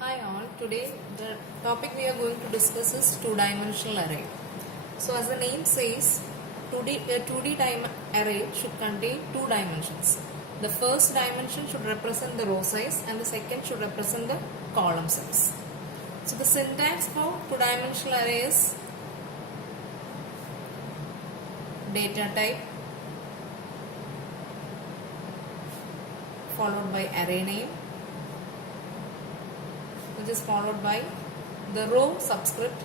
Hi all, today the topic we are going to discuss is two-dimensional array. So as the name says, a 2D array should contain two dimensions. The first dimension should represent the row size and the second should represent the column size. So the syntax for two-dimensional array is data type followed by array name, which is followed by the row subscript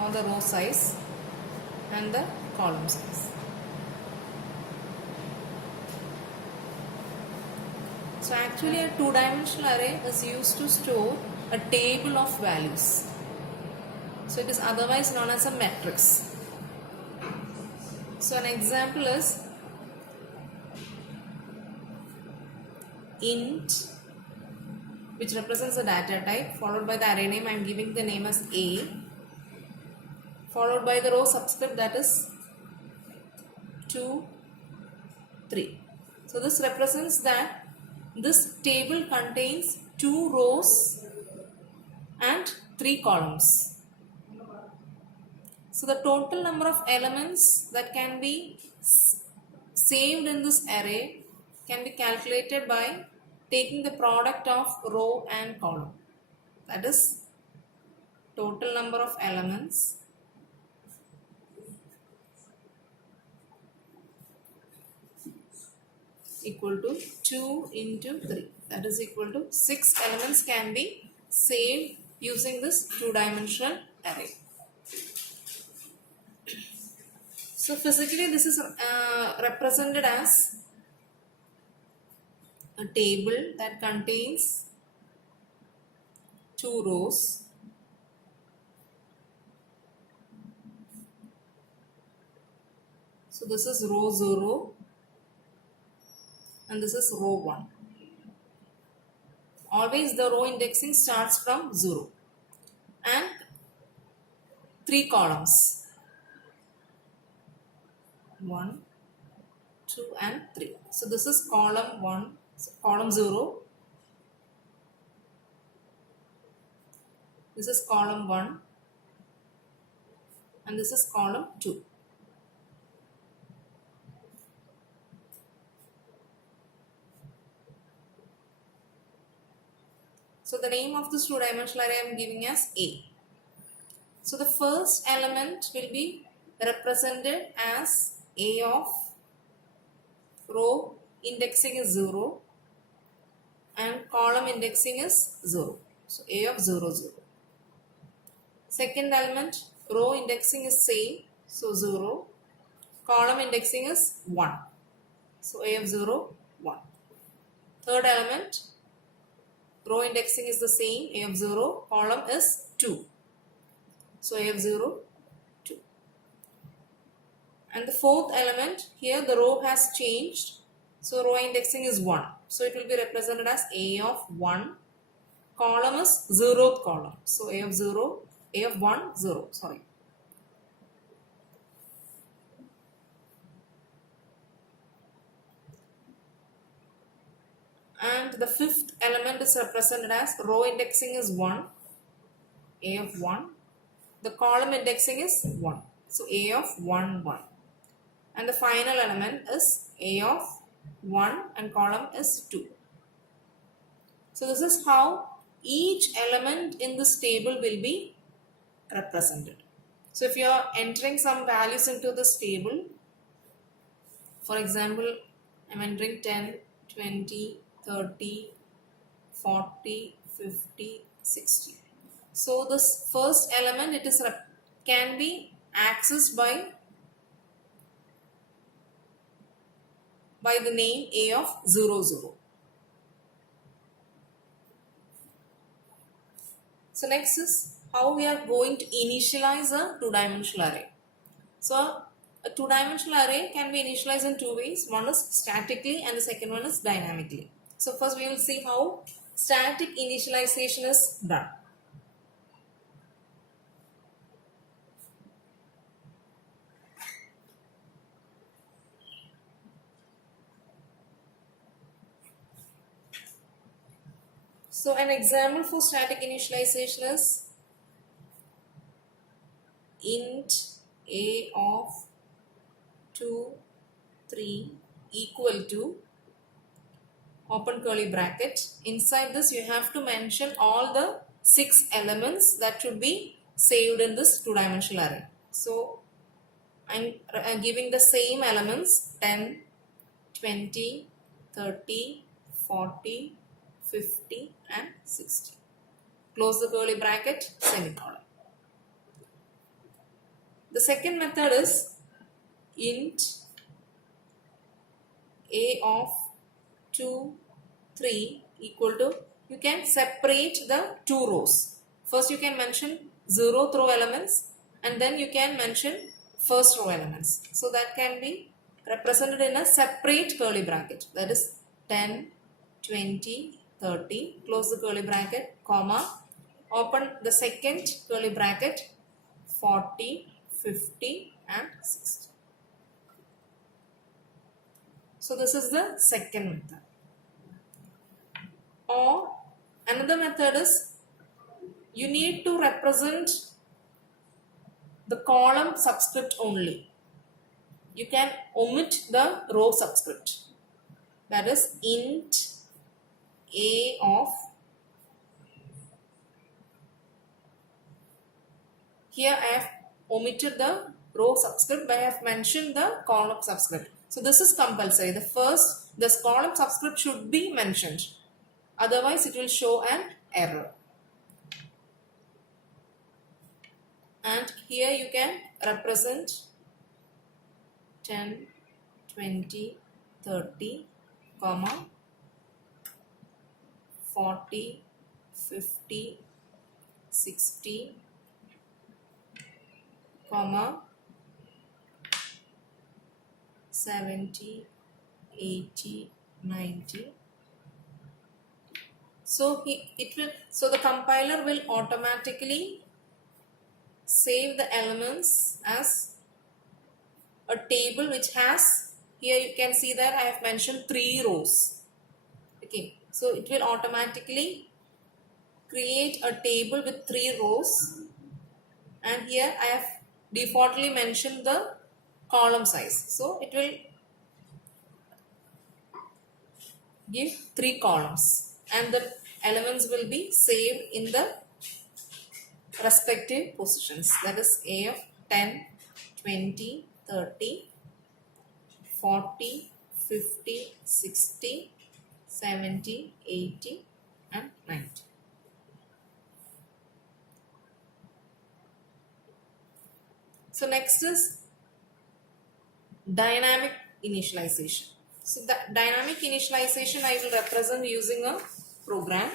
or the row size and the column size. So actually a two-dimensional array is used to store a table of values. So it is otherwise known as a matrix. So an example is int, which represents the data type, followed by the array name. I am giving the name as A, followed by the row subscript, that is 2, 3. So this represents that this table contains 2 rows and 3 columns. So the total number of elements that can be saved in this array can be calculated by taking the product of row and column. That is total number of elements equal to 2 into 3. That is equal to 6 elements can be saved using this two-dimensional array. So physically this is represented as a table that contains 2 rows so this is row 0 and this is row 1. Always the row indexing starts from 0 and 3 columns 1, 2 and 3. So this is column 1, so column 0. This is column 1 and this is column 2. So the name of this two-dimensional array I am giving as A. So the first element will be represented as A of row indexing is 0 and column indexing is 0. So A of 0, 0. Second element, row indexing is same, so 0. Column indexing is 1. So A of 0, 1. Third element, row indexing is the same, A of 0, column is 2. So A of 0, 2. And the fourth element, here the row has changed. So row indexing is 1. So it will be represented as A of 1. Column is 0th column. So A of 0, A of 1, 0. Sorry. And the fifth element is represented as row indexing is 1. A of 1. The column indexing is 1. So A of 1, 1. And the final element is A of 1 and column is 2. So this is how each element in this table will be represented. So if you are entering some values into this table, for example, I am entering 10, 20, 30, 40, 50, 60. So this first element can be accessed by the name A of 0, 0. So next is how we are going to initialize a two-dimensional array. So a two-dimensional array can be initialized in two ways. One is statically and the second one is dynamically. So first we will see how static initialization is done. So an example for static initialization is int a of 2, 3 equal to open curly bracket. Inside this you have to mention all the 6 elements that should be saved in this two-dimensional array. So I'm giving the same elements 10, 20, 30, 40, 50 and 60. Close the curly bracket, semicolon. The second method is int a of 2, 3 equal to, you can separate the two rows. First you can mention 0th row elements and then you can mention first row elements. So that can be represented in a separate curly bracket, that is 10, 20, 30, close the curly bracket, comma, open the second curly bracket, 40, 50 and 60. So this is the second method. Or another method is you need to represent the column subscript only. You can omit the row subscript. That is int a of, here I have omitted the row subscript but I have mentioned the column subscript. So this is compulsory. This column subscript should be mentioned. Otherwise it will show an error. And here you can represent 10, 20, 30, comma, 40, 50, 60, comma, 70, 80, 90. So the compiler will automatically save the elements as a table which has, here you can see that I have mentioned 3 rows. Okay, so it will automatically create a table with 3 rows and here I have defaultly mentioned the column size. So it will give 3 columns and the elements will be saved in the respective positions, that is a of 10, 20, 30, 40, 50, 60, 70, 80 and 90. So next is dynamic initialization. So the dynamic initialization I will represent using a program.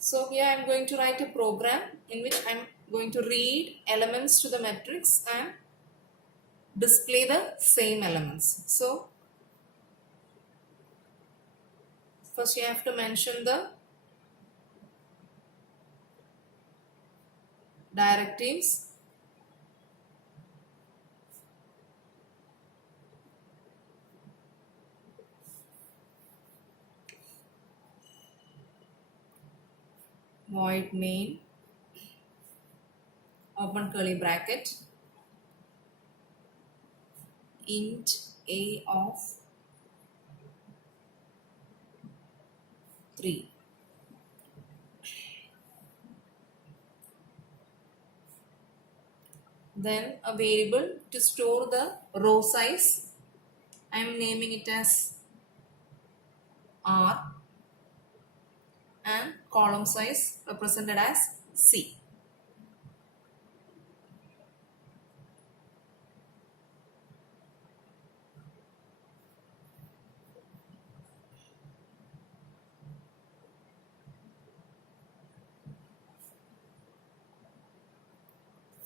So here I am going to write a program in which I am going to read elements to the matrix and display the same elements. So first you have to mention the directives. Void main, open curly bracket, int a of 3. Then a variable to store the row size. I am naming it as R and column size represented as C.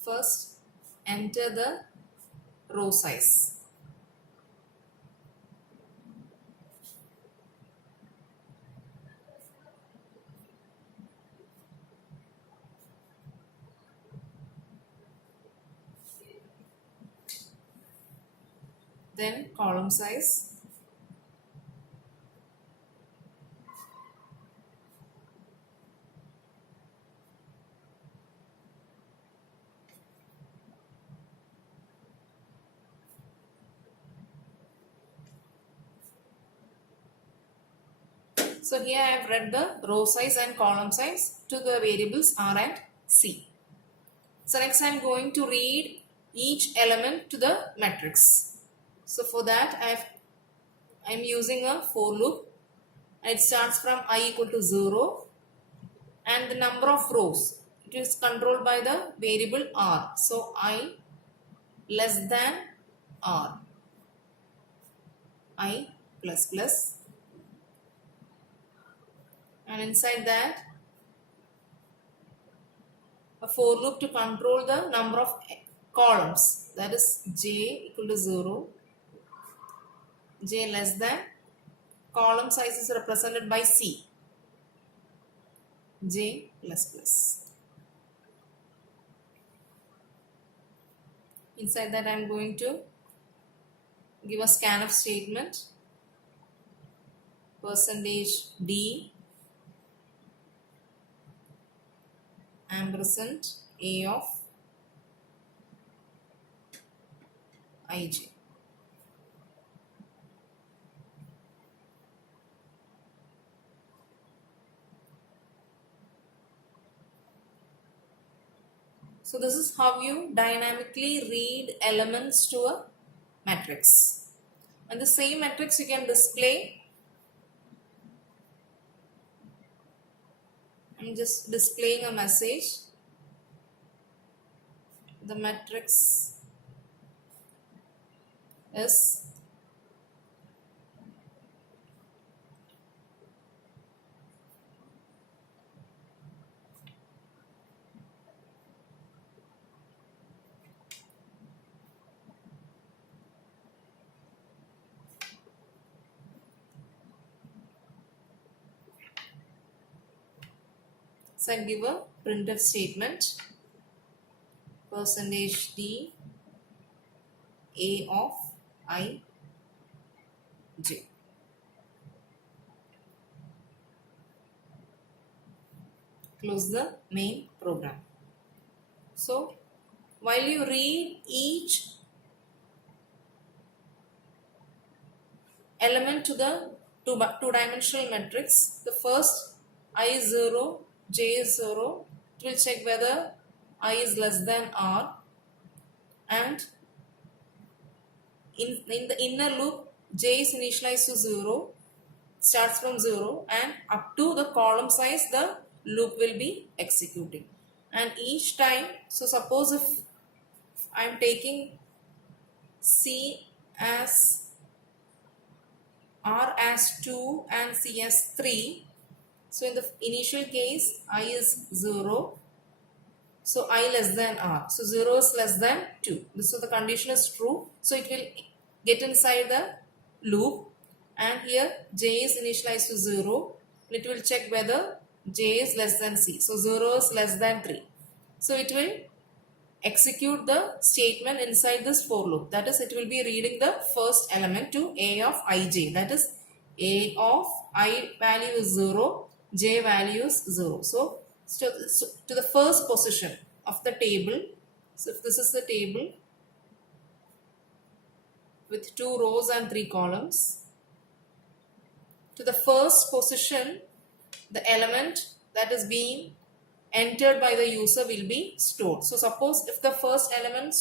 First, enter the row size. then column size. So here I have read the row size and column size to the variables R and C. So next I am going to read each element to the matrix. So for that I am using a for loop. It starts from I equal to 0 and the number of rows. It is controlled by the variable R. So I less than R. I plus plus. And inside that a for loop to control the number of columns, that is j equal to 0, j less than, column size is represented by c, j plus plus. Inside that I am going to give a scanf statement, %d ampersand a of ij. So this is how you dynamically read elements to a matrix. And the same matrix you can display. I'm just displaying a message. The matrix is so I give a printf statement, %d a of I j. Close the main program. So while you read each element to the two-dimensional matrix, the first I is 0, j is 0, it will check whether I is less than R, and in the inner loop j is initialized to 0, starts from 0, and up to the column size the loop will be executing. And each time, so suppose if I am taking C as R as 2 and C as 3, so in the initial case I is 0, so I less than R, so 0 is less than 2. So the condition is true, so it will get inside the loop, and here j is initialized to 0, and it will check whether j is less than c, so 0 is less than 3. So it will execute the statement inside this for loop, that is it will be reading the first element to a of ij, that is a of I value is 0, j value is 0. So to the first position of the table, so if this is the table with 2 rows and 3 columns, to the first position the element that is being entered by the user will be stored. So suppose if the first element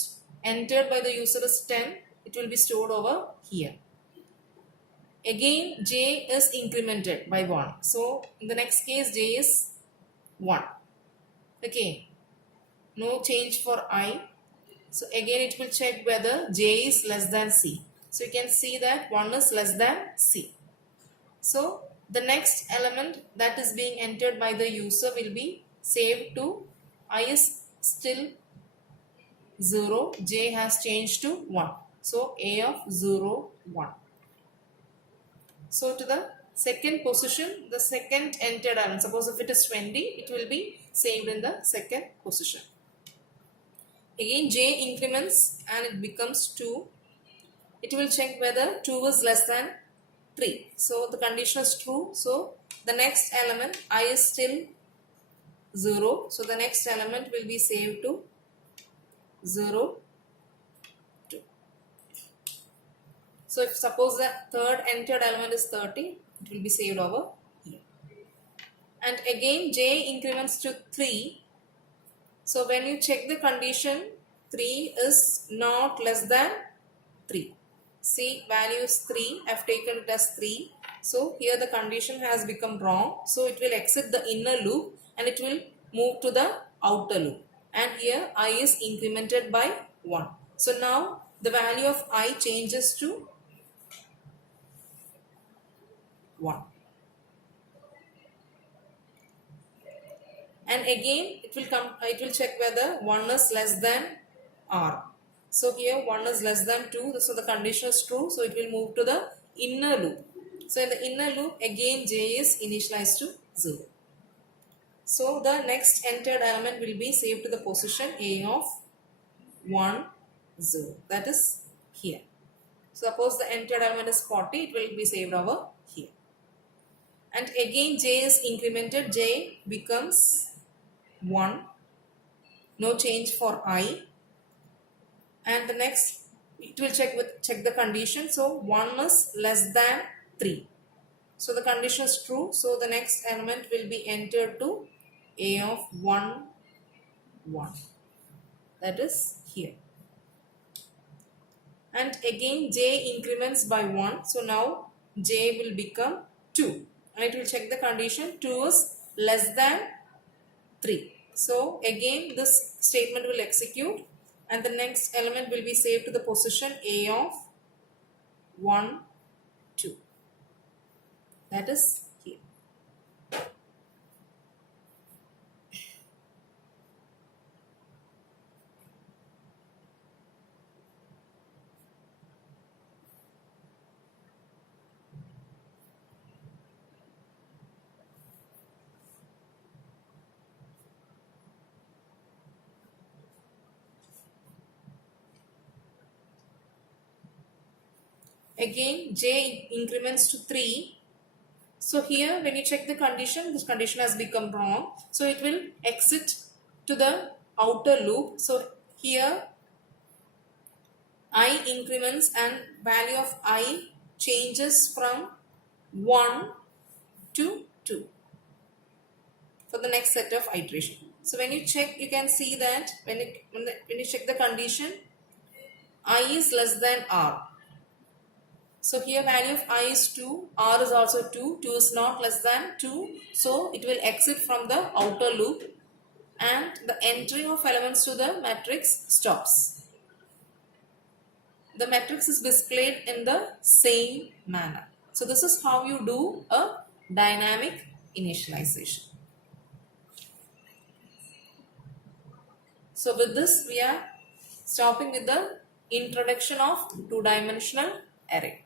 entered by the user is 10, it will be stored over here. Again j is incremented by 1, so in the next case j is 1. Okay, no change for I, so again it will check whether j is less than c, so you can see that 1 is less than c. So the next element that is being entered by the user will be saved to I is still 0, j has changed to 1, so a of 0, 1. So to the second position, the second entered element, suppose if it is 20, it will be saved in the second position. Again j increments and it becomes 2, it will check whether 2 is less than 3. So the condition is true. So the next element I is still 0. So the next element will be saved to 0, 2. So if suppose the third entered element is 30, it will be saved over here. And again j increments to 3. So when you check the condition, 3 is not less than 3. See, value is 3. I have taken it as 3. So here the condition has become wrong. So it will exit the inner loop and it will move to the outer loop. And here I is incremented by 1. So now the value of I changes to 1. And again it will check whether 1 is less than r. So here 1 is less than 2, so the condition is true, so it will move to the inner loop. So in the inner loop again j is initialized to 0. So the next entered element will be saved to the position a of 1, 0, that is here. Suppose the entered element is 40, it will be saved over here. And again j is incremented, j becomes 1, no change for I. And the next it will check the condition. So 1 is less than 3. So the condition is true. So the next element will be entered to a of 1, 1. That is here. And again j increments by 1. So now j will become 2. And it will check the condition. 2 is less than 3. So again this statement will execute and the next element will be saved to the position a of 1, 2. That is here. Again j increments to 3. So here when you check the condition, this condition has become wrong. So it will exit to the outer loop. So here I increments and value of I changes from 1 to 2 for the next set of iteration. So when you check, you can see that when you check the condition, I is less than r. So here value of I is 2, r is also 2, 2 is not less than 2. So it will exit from the outer loop and the entry of elements to the matrix stops. The matrix is displayed in the same manner. So this is how you do a dynamic initialization. So with this we are stopping with the introduction of two-dimensional array.